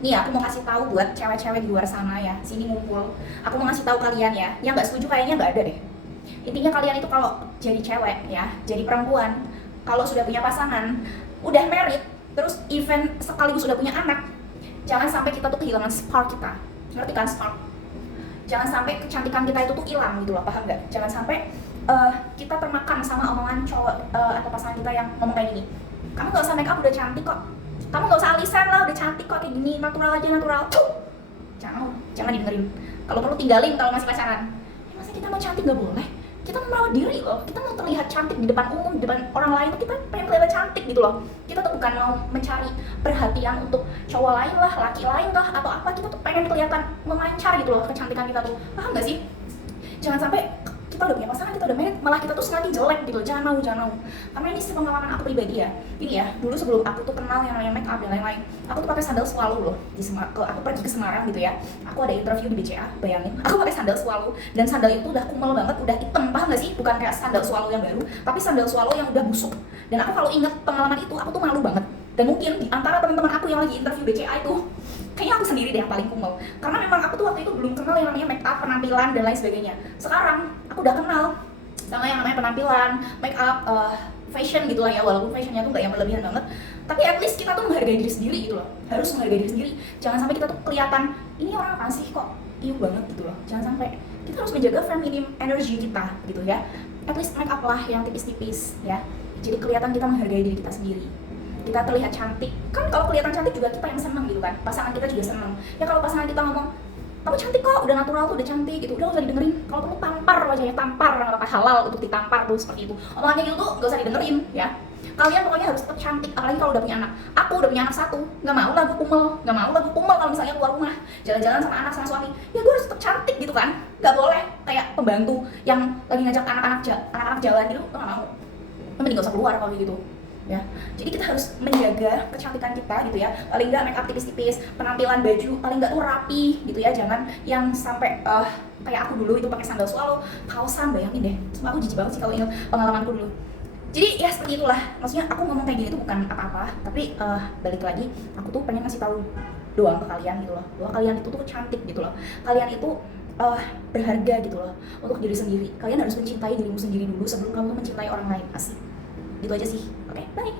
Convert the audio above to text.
Nih aku mau kasih tahu buat cewek-cewek di luar sana ya, sini ngumpul. Aku mau ngasih tahu kalian ya, yang nggak setuju kayaknya nggak ada deh. Intinya kalian itu kalau jadi cewek ya, jadi perempuan, kalau sudah punya pasangan, udah married, terus event sekaligus udah punya anak, jangan sampai kita tuh kehilangan spark kita. Ngerti kan spark? Jangan sampai kecantikan kita itu tuh hilang gitu loh, paham nggak? Jangan sampai kita termakan sama omongan cowok atau pasangan kita yang ngomong kayak gini. Kamu nggak usah make up, udah cantik kok. Kamu nggak usah alisan lah, udah cantik kok kayak gini, natural aja natural. Jangan didengerin. Kalau perlu tinggalin kalau masih pacaran. Ya masa kita mau cantik nggak boleh? Kita mau merawat diri loh. Kita mau terlihat cantik di depan umum, di depan orang lain. Kita pengen terlihat cantik gitu loh. Kita tuh bukan mau mencari perhatian untuk cowok lain lah, laki lain lah, atau apa. Kita tuh pengen kelihatan memancar gitu loh kecantikan kita tuh. Paham nggak sih? Jangan sampai kita udah punya pasangan, kita udah married, malah kita tuh semakin jelek gitu. Jangan mau. Karena ini sih pengalaman aku pribadi ya. Ini ya, dulu sebelum aku tuh kenal yang namanya make up dan lain-lain, aku tuh pakai sandal swallow loh. Aku pergi ke Semarang gitu ya. Aku ada interview di BCA, bayangin. Aku pakai sandal swallow dan sandal itu udah kumel banget, udah hitam, paham gak sih? Bukan kayak sandal swallow yang baru, tapi sandal swallow yang udah busuk. Dan aku kalau inget pengalaman itu, aku tuh malu banget. Dan mungkin di antara teman-teman aku yang lagi interview BCA itu, kayaknya aku sendiri deh yang paling kumel. Karena memang aku tuh waktu itu belum kenal yang namanya make up, penampilan dan lain sebagainya. Sekarang aku udah kenal sama yang namanya penampilan, make up, fashion gitu lah ya. Walaupun fashionnya tuh nggak yang berlebihan banget, tapi at least kita tuh menghargai diri sendiri gitu loh. Harus menghargai diri sendiri. Jangan sampai kita tuh kelihatan ini orang apa sih kok iu banget gitu loh. Jangan sampai. Kita harus menjaga feminine energy kita gitu ya. At least make up lah yang tipis-tipis ya. Jadi kelihatan kita menghargai diri kita sendiri. Kita terlihat cantik. Kan kalau kelihatan cantik juga kita yang seneng gitu kan. Pasangan kita juga seneng. Ya kalau pasangan kita ngomong, kamu cantik kok, udah natural tuh, udah cantik gitu, udah gak usah didengerin. Kalau perlu tampar wajahnya, tampar, nggak apa-apa, halal untuk ditampar tuh seperti itu. Omongannya gitu tuh gak usah didengerin ya. Kalian pokoknya harus tetap cantik, apalagi kalau udah punya anak. Aku udah punya anak satu, nggak mau lah gue kumel, nggak mau lah gue kumel kalau misalnya keluar rumah, jalan-jalan sama anak sama suami. Ya gue harus tetap cantik gitu kan, nggak boleh kayak pembantu yang lagi ngajak anak-anak jalan gitu, gue nggak mau. Mending gak usah keluar kalau gitu ya. Jadi kita harus menjaga kecantikan kita gitu ya. Paling nggak make up tipis-tipis, penampilan baju paling nggak tuh rapi gitu ya. Jangan yang sampai kayak aku dulu itu pakai sandal swallow, kaosan, bayangin deh. Cuma aku jijik banget sih kalau ingat pengalamanku dulu. Jadi ya seperti itulah. Maksudnya aku ngomong kayak gini tuh bukan apa-apa, tapi balik lagi aku tuh pengen ngasih tahu doang ke kalian gitu loh, bahwa kalian itu tuh cantik gitu loh. Kalian itu berharga gitu loh untuk diri sendiri. Kalian harus mencintai dirimu sendiri dulu sebelum kamu mencintai orang lain. Asik. Gitu aja sih. Oke, bye.